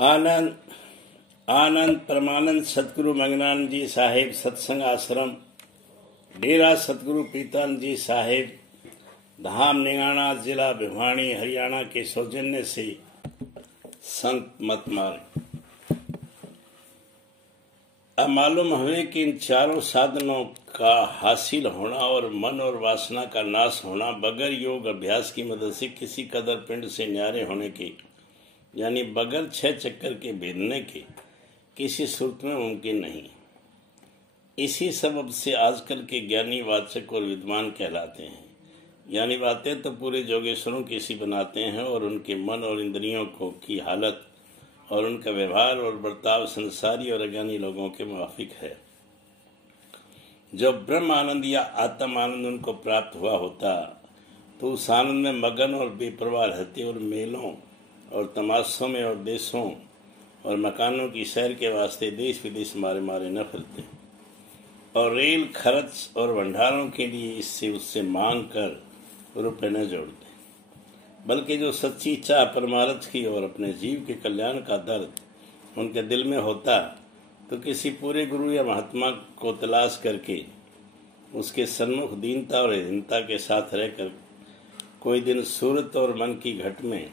आनंद आनंद परमानंद सतगुरु मंगनानंद जी साहेब सत्संग आश्रम डेरा सतगुरु पीतानंद जी साहेब धाम निगाना जिला भिवानी हरियाणा के सौजन्य से संत मत मार्ग। अब मालूम हमें कि इन चारों साधनों का हासिल होना और मन और वासना का नाश होना बगैर योग अभ्यास की मदद से किसी कदर पिंड से न्यारे होने के यानी बगैर 6 चक्कर के भेदने के किसी सूरत में मुमकिन नहीं। इसी सबब से आजकल के ज्ञानी वाचक और विद्वान कहलाते हैं। यानी बातें तो पूरे जोगेश्वरों की सी बनाते हैं और उनके मन और इंद्रियों को की हालत और उनका व्यवहार और बर्ताव संसारी और अज्ञानी लोगों के मुवाफिक है। जब ब्रह्म आनंद या आत्म आनंद उनको प्राप्त हुआ होता तो उस आनंद में मगन और बेपरवाह रहते और मेलों और तमाशों में और देशों और मकानों की सैर के वास्ते देश विदेश मारे मारे न फिरते और रेल खर्च और भंडारों के लिए इससे उससे मांग कर रुपये न जोड़ते, बल्कि जो सच्ची चाह परमार्थ की और अपने जीव के कल्याण का दर्द उनके दिल में होता तो किसी पूरे गुरु या महात्मा को तलाश करके उसके सन्मुख दीनता और हीनता के साथ रहकर कोई दिन सूरत और मन की घट में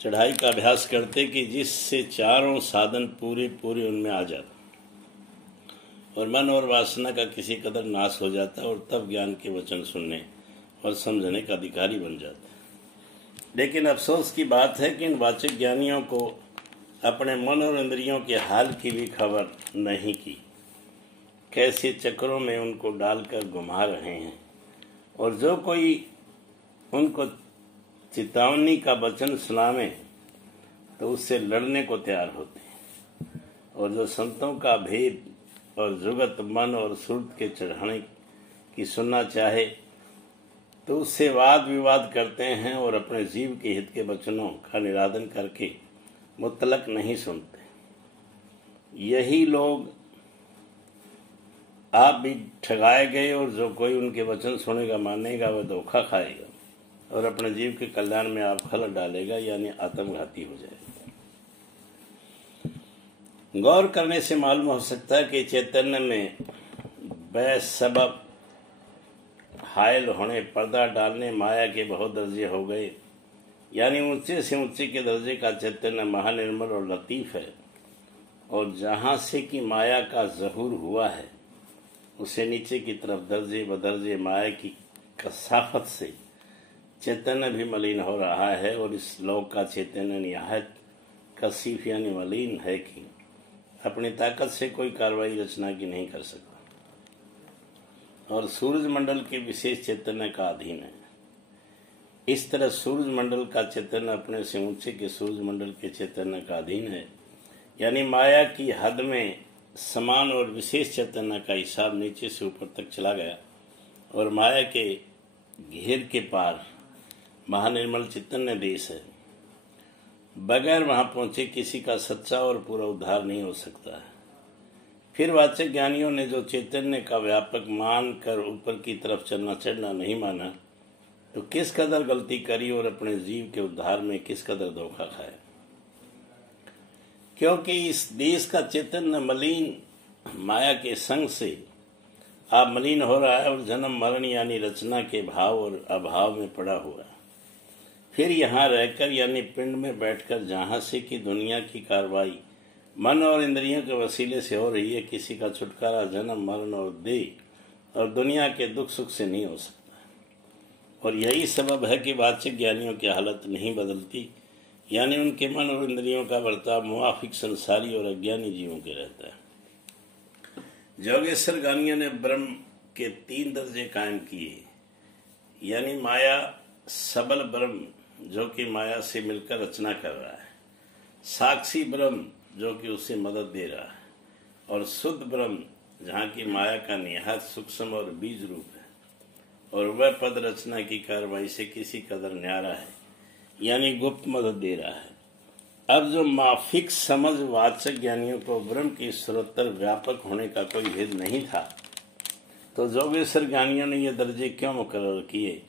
चढ़ाई का अभ्यास करते कि जिससे चारों साधन पूरे पूरे उनमें आ जाते और मन और वासना का किसी कदर नाश हो जाता और तब ज्ञान के वचन सुनने और समझने का अधिकारी बन जाते। लेकिन अफसोस की बात है कि इन वाचक ज्ञानियों को अपने मन और इंद्रियों के हाल की भी खबर नहीं की, कैसे चक्रों में उनको डालकर घुमा रहे हैं और जो कोई उनको चेतावनी का वचन सुनावे तो उससे लड़ने को तैयार होते हैं और जो संतों का भेद और जुगत मन और सुरत के चढ़ाने की सुनना चाहे तो उससे वाद विवाद करते हैं और अपने जीव के हित के वचनों का निरादन करके मुतलक नहीं सुनते। यही लोग आप भी ठगाए गए और जो कोई उनके वचन सुनेगा मानेगा वह धोखा खाएगा और अपने जीव के कल्याण में आप खलल डालेगा यानी आत्मघाती हो जाएगा। गौर करने से मालूम हो सकता है कि चैतन्य में बेसबब हायल होने पर्दा डालने माया के बहुत दर्जे हो गए, यानी ऊंचे से ऊंचे के दर्जे का चैतन्य महानिर्मल और लतीफ है और जहाँ से कि माया का ज़हूर हुआ है उसे नीचे की तरफ दर्जे बदर्जे माया की कसाफत से चैतन्य भी मलिन हो रहा है और इस लोक का चैतन्य निहायत कसीफ यानी मलिन है कि अपनी ताकत से कोई कार्रवाई रचना की नहीं कर सकता और सूरज मंडल के विशेष चैतन्य का अधीन है। इस तरह सूरज मंडल का चैतन्य अपने से ऊंचे के सूरज मंडल के चैतन्य का अधीन है, यानी माया की हद में समान और विशेष चैतन्य का हिसाब नीचे से ऊपर तक चला गया और माया के घेर के पार महानिर्मल चैतन्य देश है। बगैर वहां पहुंचे किसी का सच्चा और पूरा उद्धार नहीं हो सकता है। फिर वाचक ज्ञानियों ने जो चैतन्य का व्यापक मान कर ऊपर की तरफ चढ़ना नहीं माना तो किस कदर गलती करी और अपने जीव के उद्धार में किस कदर धोखा खाया, क्योंकि इस देश का चैतन्य मलिन माया के संग से आप मलिन हो रहा है और जन्म मरण यानी रचना के भाव और अभाव में पड़ा हुआ है। फिर यहाँ रहकर यानी पिंड में बैठकर जहाँ से कि दुनिया की कार्रवाई मन और इंद्रियों के वसीले से हो रही है, किसी का छुटकारा जन्म मरण और देह और दुनिया के दुख सुख से नहीं हो सकता। और यही सबब है कि वाचक ज्ञानियों की हालत नहीं बदलती, यानी उनके मन और इंद्रियों का बर्ताव मुवाफिक संसारी और अज्ञानी जीवों के रहता है। जोगेश्वर ज्ञानियों ने ब्रह्म के 3 दर्जे कायम किए, यानी माया सबल ब्रह्म जो कि माया से मिलकर रचना कर रहा है, साक्षी ब्रह्म जो कि उससे मदद दे रहा है और शुद्ध ब्रह्म जहाँ की माया का निहायत सूक्ष्म और बीज रूप है और वह पद रचना की कार्रवाई से किसी कदर न्यारा है, यानी गुप्त मदद दे रहा है। अब जो माफिक समझ वाचक ज्ञानियों को ब्रह्म की सर्वोत्तर व्यापक होने का कोई भेद नहीं था तो जोगेश्वर ज्ञानियों ने ये दर्जे क्यों मुकर्रर किए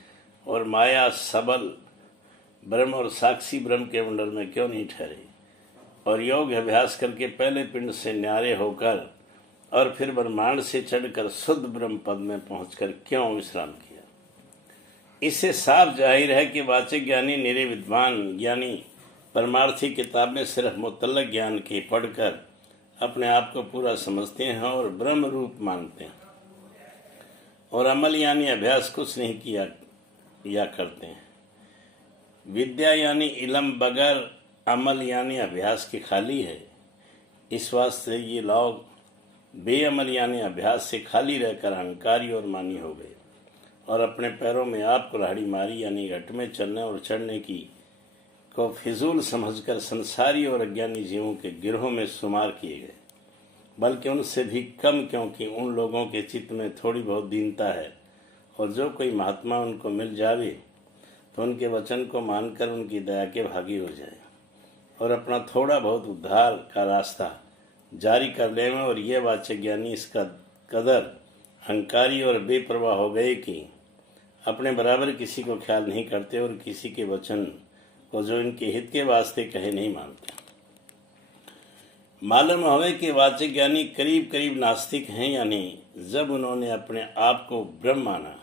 और माया सबल ब्रह्म और साक्षी ब्रह्म के मंडल में क्यों नहीं ठहरे। और योग अभ्यास करके पहले पिंड से न्यारे होकर और फिर ब्रह्मांड से चढ़कर शुद्ध ब्रह्म पद में पहुंचकर क्यों विश्राम किया। इससे साफ जाहिर है कि वाचिक ज्ञानी निरे विद्वान ज्ञानी परमार्थी किताब में सिर्फ मुतल्लक ज्ञान के पढ़कर अपने आप को पूरा समझते हैं और ब्रह्म रूप मानते हैं, और अमल यानी अभ्यास कुछ नहीं किया या करते हैं। विद्या यानी इल्म बगैर अमल यानी अभ्यास के खाली है। इस वास्ते ये लोग बेअमल यानी अभ्यास से खाली रहकर अहंकारी और मानी हो गए और अपने पैरों में आप कुल्हाड़ी मारी यानी घट में चलने और चढ़ने की को फिजूल समझकर संसारी और अज्ञानी जीवों के गिरोह में शुमार किए गए, बल्कि उनसे भी कम, क्योंकि उन लोगों के चित्त में थोड़ी बहुत दीनता है और जो कोई महात्मा उनको मिल जावे तो उनके वचन को मानकर उनकी दया के भागी हो जाए और अपना थोड़ा बहुत उद्धार का रास्ता जारी कर ले। और ये वाचिक ज्ञानी इसका कदर अहंकारी और बेपरवाह हो गए कि अपने बराबर किसी को ख्याल नहीं करते और किसी के वचन को जो इनके हित के वास्ते कहे नहीं मानते। मालूम हमें कि वाचिक ज्ञानी करीब करीब नास्तिक हैं, यानी जब उन्होंने अपने आप को ब्रह्म माना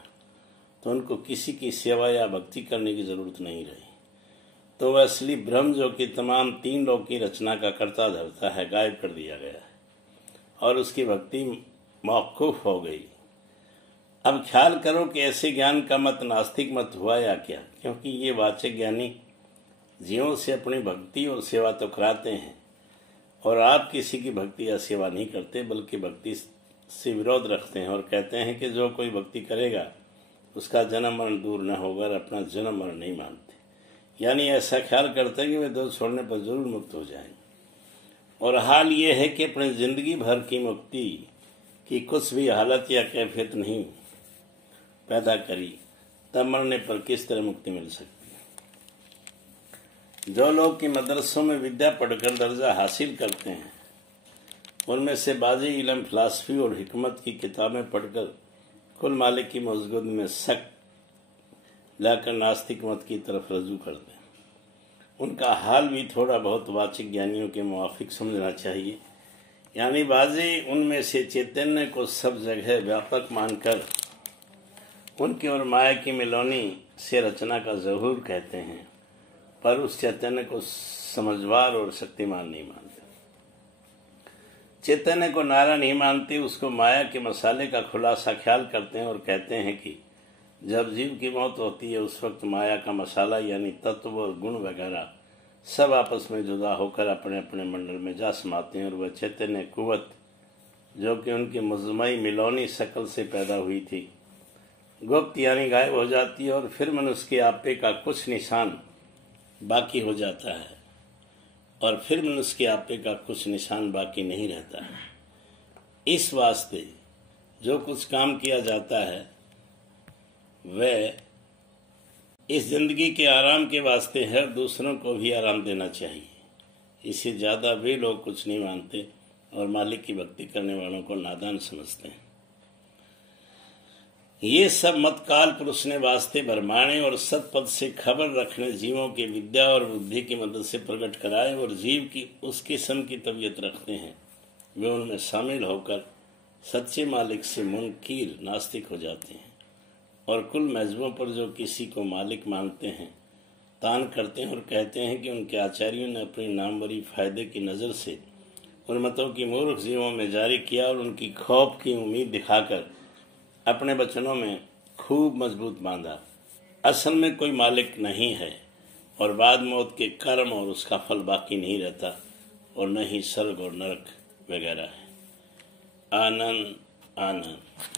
तो उनको किसी की सेवा या भक्ति करने की जरूरत नहीं रही। तो वह असली ब्रह्म जो कि तमाम तीन लोक की रचना का कर्ता धरता है गायब कर दिया गया है और उसकी भक्ति मौकूफ हो गई। अब ख्याल करो कि ऐसे ज्ञान का मत नास्तिक मत हुआ या क्या, क्योंकि ये वाचिक ज्ञानी जीवों से अपनी भक्ति और सेवा तो कराते हैं और आप किसी की भक्ति या सेवा नहीं करते, बल्कि भक्ति से विरोध रखते हैं और कहते हैं कि जो कोई भक्ति करेगा उसका जन्म मरण दूर न होगा और अपना जन्म मरण नहीं मानते। यानी ऐसा ख्याल करते हैं कि वे दो छोड़ने पर जरूर मुक्त हो जाएंगे। और हाल ये है कि अपनी जिंदगी भर की मुक्ति की कुछ भी हालत या कैफियत नहीं पैदा करी, तब मरने पर किस तरह मुक्ति मिल सकती है। जो लोग की मदरसों में विद्या पढ़कर दर्जा हासिल करते हैं उनमें से बाजी इल्म, फिलासफी और हिकमत की किताबें पढ़कर कुल मालिक की मौजूद में शक लाकर नास्तिक मत की तरफ रजू कर दें, उनका हाल भी थोड़ा बहुत वाचिक ज्ञानियों के मुवाफिक समझना चाहिए। यानी बाजी उनमें से चैतन्य को सब जगह व्यापक मानकर उनकी और माया की मिलोनी से रचना का ज़हूर कहते हैं, पर उस चैतन्य को समझवार और शक्तिमान नहीं मानते। चैतन्य को नारा नहीं मानते, उसको माया के मसाले का खुलासा ख्याल करते हैं और कहते हैं कि जब जीव की मौत होती है उस वक्त माया का मसाला यानी तत्व और गुण वगैरह सब आपस में जुदा होकर अपने अपने मंडल में जा समाते हैं और वह चैतन्य कुव्वत जो कि उनकी मुजमई मिलौनी शक्ल से पैदा हुई थी गुप्त यानी गायब हो जाती है और फिर मनुष्य के आपे का कुछ निशान बाकी हो जाता है और फिर मनुष्य के आपे का कुछ निशान बाकी नहीं रहता है। इस वास्ते जो कुछ काम किया जाता है वह इस जिंदगी के आराम के वास्ते है, दूसरों को भी आराम देना चाहिए। इससे ज़्यादा वे लोग कुछ नहीं मानते और मालिक की भक्ति करने वालों को नादान समझते हैं। ये सब मत काल पुरुष ने वास्ते भरमाने और सतपद से खबर रखने जीवों की विद्या और बुद्धि की मदद से प्रकट कराए और जीव की उस किस्म की तबीयत रखते हैं वे उनमें शामिल होकर सच्चे मालिक से मुनकीर नास्तिक हो जाते हैं और कुल मजहबों पर जो किसी को मालिक मानते हैं तान करते हैं और कहते हैं कि उनके आचार्यों ने अपनी नामवरी फायदे की नज़र से उन मतों की मूर्ख जीवों में जारी किया और उनकी खौफ की उम्मीद दिखाकर अपने वचनों में खूब मजबूत बांधा। असल में कोई मालिक नहीं है और बाद मौत के कर्म और उसका फल बाकी नहीं रहता और न ही स्वर्ग और नरक वगैरह है। आनंद आनंद।